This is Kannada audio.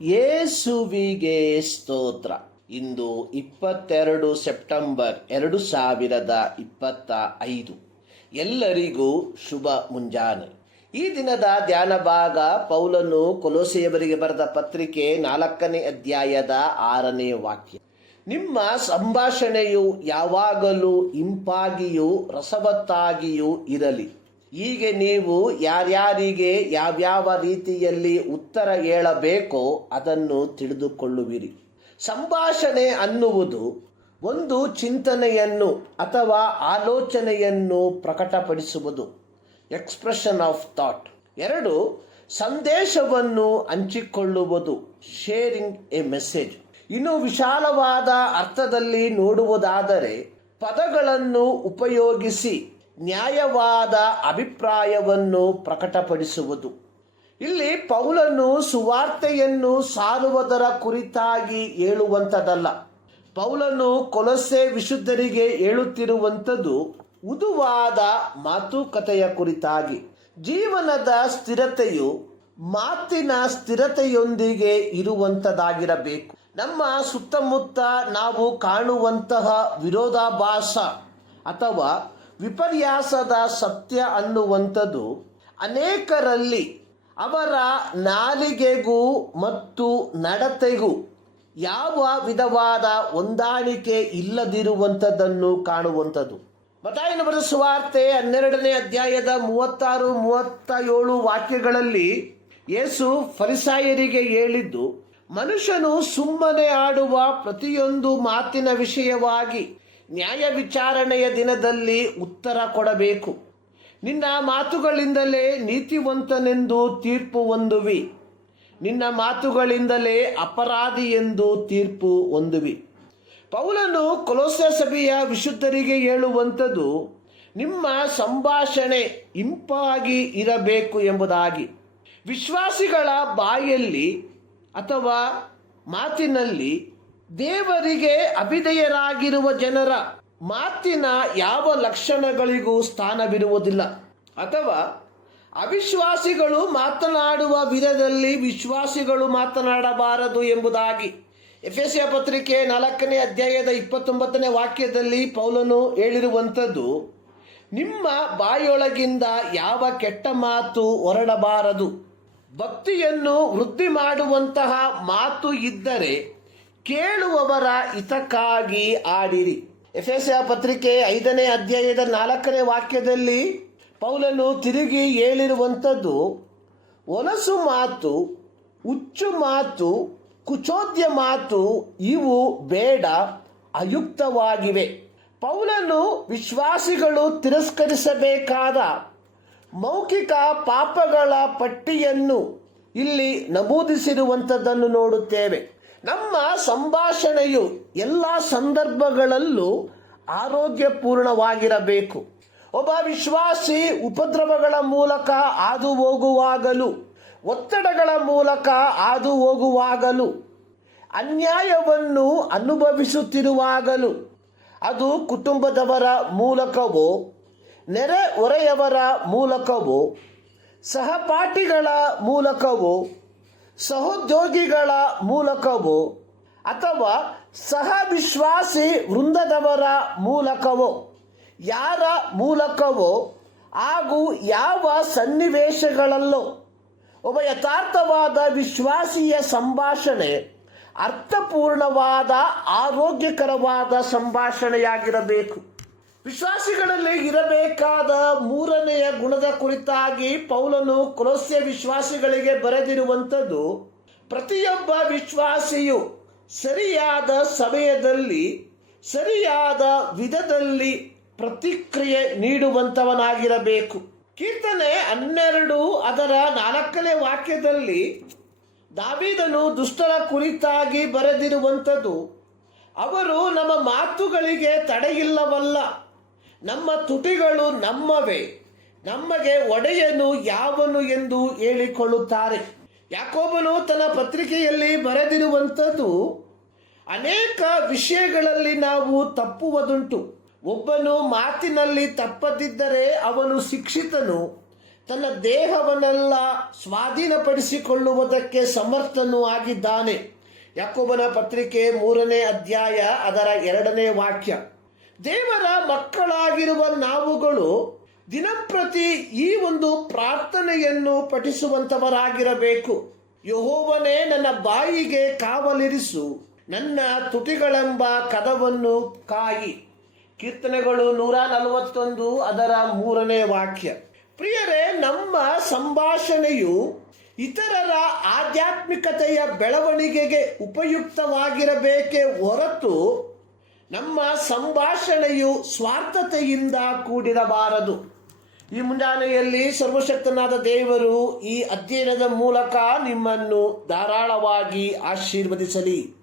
ಯೇಸುವಿಗೆ ಸ್ತೋತ್ರ. ಇಂದು 22 ಸೆಪ್ಟೆಂಬರ್ 2025. ಎಲ್ಲರಿಗೂ ಶುಭ ಮುಂಜಾನೆ. ಈ ದಿನದ ಧ್ಯಾನ ಭಾಗ ಪೌಲನು ಕೊಲೊಸೆಯವರಿಗೆ ಬರೆದ ಪತ್ರಿಕೆ 4ನೇ ಅಧ್ಯಾಯದ 6ನೇ ವಾಕ್ಯ. ನಿಮ್ಮ ಸಂಭಾಷಣೆಯು ಯಾವಾಗಲೂ ಇಂಪಾಗಿಯೂ ರಸವತ್ತಾಗಿಯೂ ಇರಲಿ. ಹೀಗೆ ನೀವು ಯಾರ್ಯಾರಿಗೆ ಯಾವ್ಯಾವ ರೀತಿಯಲ್ಲಿ ಉತ್ತರ ಹೇಳಬೇಕೋ ಅದನ್ನು ತಿಳಿದುಕೊಳ್ಳುವಿರಿ. ಸಂಭಾಷಣೆ ಅನ್ನುವುದು ಒಂದು ಚಿಂತನೆಯನ್ನು ಅಥವಾ ಆಲೋಚನೆಯನ್ನು ಪ್ರಕಟಪಡಿಸುವುದು, ಎಕ್ಸ್ಪ್ರೆಷನ್ ಆಫ್ ಥಾಟ್. 2, ಸಂದೇಶವನ್ನು ಹಂಚಿಕೊಳ್ಳುವುದು, ಶೇರಿಂಗ್ ಎ ಮೆಸೇಜ್. ಇನ್ನು ವಿಶಾಲವಾದ ಅರ್ಥದಲ್ಲಿ ನೋಡುವುದಾದರೆ ಪದಗಳನ್ನು ಉಪಯೋಗಿಸಿ ನ್ಯಾಯವಾದ ಅಭಿಪ್ರಾಯವನ್ನು ಪ್ರಕಟಪಡಿಸುವುದು. ಇಲ್ಲಿ ಪೌಲನು ಸುವಾರ್ತೆಯನ್ನು ಸಾರುವುದರ ಕುರಿತಾಗಿ ಹೇಳುವಂಥದ್ದಲ್ಲ. ಪೌಲನು ಕೊಲೊಸೆ ವಿಶುದ್ಧರಿಗೆ ಹೇಳುತ್ತಿರುವಂಥದ್ದು ಉದುವಾದ ಮಾತುಕತೆಯ ಕುರಿತಾಗಿ. ಜೀವನದ ಸ್ಥಿರತೆಯು ಮಾತಿನ ಸ್ಥಿರತೆಯೊಂದಿಗೆ ಇರುವಂಥದ್ದಾಗಿರಬೇಕು. ನಮ್ಮ ಸುತ್ತಮುತ್ತ ನಾವು ಕಾಣುವಂತಹ ವಿರೋಧಾಭಾಸ ಅಥವಾ ವಿಪರ್ಯಾಸದ ಸತ್ಯ ಅನ್ನುವಂಥದ್ದು ಅನೇಕರಲ್ಲಿ ಅವರ ನಾಲಿಗೆಗೂ ಮತ್ತು ನಡತೆಗೂ ಯಾವ ವಿಧವಾದ ಹೊಂದಾಣಿಕೆ ಇಲ್ಲದಿರುವಂಥದ್ದನ್ನು ಕಾಣುವಂಥದ್ದು. ಮತ್ತಾಯನ ಬರೆದ ಸುವಾರ್ತೆ 12ನೇ ಅಧ್ಯಾಯದ 36-37 ವಾಕ್ಯಗಳಲ್ಲಿ ಯೇಸು ಫರಿಸಾಯರಿಗೆ ಹೇಳಿದ್ದು, ಮನುಷ್ಯನು ಸುಮ್ಮನೆ ಆಡುವ ಪ್ರತಿಯೊಂದು ಮಾತಿನ ವಿಷಯವಾಗಿ ನ್ಯಾಯ ವಿಚಾರಣೆಯ ದಿನದಲ್ಲಿ ಉತ್ತರ ಕೊಡಬೇಕು. ನಿನ್ನ ಮಾತುಗಳಿಂದಲೇ ನೀತಿವಂತನೆಂದು ತೀರ್ಪು ಹೊಂದುವಿ, ನಿನ್ನ ಮಾತುಗಳಿಂದಲೇ ಅಪರಾಧಿ ಎಂದು ತೀರ್ಪು ಹೊಂದುವಿ. ಪೌಲನು ಕೊಲೊಸೆ ಸಭೆಯ ವಿಶುದ್ಧರಿಗೆ ಹೇಳುವಂಥದ್ದು ನಿಮ್ಮ ಸಂಭಾಷಣೆ ಇಂಪಾಗಿ ಇರಬೇಕು ಎಂಬುದಾಗಿ. ವಿಶ್ವಾಸಿಗಳ ಬಾಯಲ್ಲಿ ಅಥವಾ ಮಾತಿನಲ್ಲಿ ದೇವರಿಗೆ ಅವಿಧೇಯರಾಗಿರುವ ಜನರ ಮಾತಿನ ಯಾವ ಲಕ್ಷಣಗಳಿಗೂ ಸ್ಥಾನವಿರುವುದಿಲ್ಲ. ಅಥವಾ ಅವಿಶ್ವಾಸಿಗಳು ಮಾತನಾಡುವ ವಿಧದಲ್ಲಿ ವಿಶ್ವಾಸಿಗಳು ಮಾತನಾಡಬಾರದು ಎಂಬುದಾಗಿ ಎಫೆಸಯ ಪತ್ರಿಕೆ 4ನೇ ಅಧ್ಯಾಯದ 29ನೇ ವಾಕ್ಯದಲ್ಲಿ ಪೌಲನು ಹೇಳಿರುವಂಥದ್ದು, ನಿಮ್ಮ ಬಾಯೊಳಗಿಂದ ಯಾವ ಕೆಟ್ಟ ಮಾತು ಹೊರಡಬಾರದು. ಭಕ್ತಿಯನ್ನು ವೃದ್ಧಿ ಮಾಡುವಂತಹ ಮಾತು ಇದ್ದರೆ ಕೇಳುವವರ ಹಿತಕ್ಕಾಗಿ ಆಡಿರಿ. ಎಫೆಸಯ ಪತ್ರಿಕೆ 5ನೇ ಅಧ್ಯಾಯದ 4ನೇ ವಾಕ್ಯದಲ್ಲಿ ಪೌಲನು ತಿರುಗಿ ಹೇಳಿರುವಂಥದ್ದು, ಒಲಸು ಮಾತು, ಹುಚ್ಚು ಮಾತು, ಕುಚೋದ್ಯ ಮಾತು ಇವು ಬೇಡ, ಅಯುಕ್ತವಾಗಿವೆ. ಪೌಲನು ವಿಶ್ವಾಸಿಗಳು ತಿರಸ್ಕರಿಸಬೇಕಾದ ಮೌಖಿಕ ಪಾಪಗಳ ಪಟ್ಟಿಯನ್ನು ಇಲ್ಲಿ ನಮೂದಿಸಿರುವಂಥದ್ದನ್ನು ನೋಡುತ್ತೇವೆ. ನಮ್ಮ ಸಂಭಾಷಣೆಯು ಎಲ್ಲ ಸಂದರ್ಭಗಳಲ್ಲೂ ಆರೋಗ್ಯಪೂರ್ಣವಾಗಿರಬೇಕು. ಒಬ್ಬ ವಿಶ್ವಾಸಿ ಉಪದ್ರವಗಳ ಮೂಲಕ ಹಾದು ಹೋಗುವಾಗಲೂ, ಒತ್ತಡಗಳ ಮೂಲಕ ಹಾದು ಹೋಗುವಾಗಲೂ, ಅನ್ಯಾಯವನ್ನು ಅನುಭವಿಸುತ್ತಿರುವಾಗಲೂ, ಅದು ಕುಟುಂಬದವರ ಮೂಲಕವೋ, ನೆರೆ ಹೊರೆಯವರ ಮೂಲಕವೋ, ಸಹಪಾಠಿಗಳ ಮೂಲಕವೋ, ಸಹೋದ್ಯೋಗಿಗಳ ಮೂಲಕವೋ ಅಥವಾ ಸಹ ವಿಶ್ವಾಸಿ ವೃಂದದವರ ಮೂಲಕವೋ, ಯಾರ ಮೂಲಕವೋ ಹಾಗೂ ಯಾವ ಸನ್ನಿವೇಶಗಳಲ್ಲೋ ಒಬ್ಬ ಯಥಾರ್ಥವಾದ ವಿಶ್ವಾಸಿಯ ಸಂಭಾಷಣೆ ಅರ್ಥಪೂರ್ಣವಾದ ಆರೋಗ್ಯಕರವಾದ ಸಂಭಾಷಣೆಯಾಗಿರಬೇಕು. ವಿಶ್ವಾಸಿಗಳಲ್ಲಿ ಇರಬೇಕಾದ 3ನೆಯ ಗುಣದ ಕುರಿತಾಗಿ ಪೌಲನು ಕೊಲೊಸೆ ವಿಶ್ವಾಸಿಗಳಿಗೆ ಬರೆದಿರುವಂಥದ್ದು, ಪ್ರತಿಯೊಬ್ಬ ವಿಶ್ವಾಸಿಯು ಸರಿಯಾದ ಸಮಯದಲ್ಲಿ ಸರಿಯಾದ ವಿಧದಲ್ಲಿ ಪ್ರತಿಕ್ರಿಯೆ ನೀಡುವಂಥವನಾಗಿರಬೇಕು. ಕೀರ್ತನೆ 12 ಅದರ 4ನೇ ವಾಕ್ಯದಲ್ಲಿ ದಾವೀದನು ದುಷ್ಟರ ಕುರಿತಾಗಿ ಬರೆದಿರುವಂಥದ್ದು, ಅವರು ನಮ್ಮ ಮಾತುಗಳಿಗೆ ತಡೆಯಿಲ್ಲವಲ್ಲ, ನಮ್ಮ ತುಟಿಗಳು ನಮ್ಮವೇ, ನಮಗೆ ಒಡೆಯನು ಯಾವನು ಎಂದು ಹೇಳಿಕೊಳ್ಳುತ್ತಾರೆ. ಯಾಕೋಬನು ತನ್ನ ಪತ್ರಿಕೆಯಲ್ಲಿ ಬರೆದಿರುವಂಥದ್ದು, ಅನೇಕ ವಿಷಯಗಳಲ್ಲಿ ನಾವು ತಪ್ಪುವುದುಂಟು. ಒಬ್ಬನು ಮಾತಿನಲ್ಲಿ ತಪ್ಪದಿದ್ದರೆ ಅವನು ಶಿಕ್ಷಿತನು, ತನ್ನ ದೇಹವನ್ನೆಲ್ಲ ಸ್ವಾಧೀನಪಡಿಸಿಕೊಳ್ಳುವುದಕ್ಕೆ ಸಮರ್ಥನೂ ಆಗಿದ್ದಾನೆ. ಯಾಕೋಬನ ಪತ್ರಿಕೆ 3ನೇ ಅಧ್ಯಾಯ ಅದರ 2ನೇ ವಾಕ್ಯ. ದೇವರ ಮಕ್ಕಳಾಗಿರುವ ನಾವುಗಳು ದಿನಂಪ್ರತಿ ಈ ಒಂದು ಪ್ರಾರ್ಥನೆಯನ್ನು ಪಠಿಸುವಂತವರಾಗಿರಬೇಕು. ಯೆಹೋವನೇ, ನನ್ನ ಬಾಯಿಗೆ ಕಾವಲಿರಿಸು, ನನ್ನ ತುಟಿಗಳೆಂಬ ಕದವನ್ನು ಕಾಯಿ. ಕೀರ್ತನೆಗಳು 141 ಅದರ 3ನೇ ವಾಕ್ಯ. ಪ್ರಿಯರೇ, ನಮ್ಮ ಸಂಭಾಷಣೆಯು ಇತರರ ಆಧ್ಯಾತ್ಮಿಕತೆಯ ಬೆಳವಣಿಗೆಗೆ ಉಪಯುಕ್ತವಾಗಿರಬೇಕೇ ಹೊರತು ನಮ್ಮ ಸಂಭಾಷಣೆಯು ಸ್ವಾರ್ಥತೆಯಿಂದ ಕೂಡಿರಬಾರದು. ಈ ಮುಂಜಾನೆಯಲ್ಲಿ ಸರ್ವಶಕ್ತನಾದ ದೇವರು ಈ ಅಧ್ಯಯನದ ಮೂಲಕ ನಿಮ್ಮನ್ನು ಧಾರಾಳವಾಗಿ ಆಶೀರ್ವದಿಸಲಿ.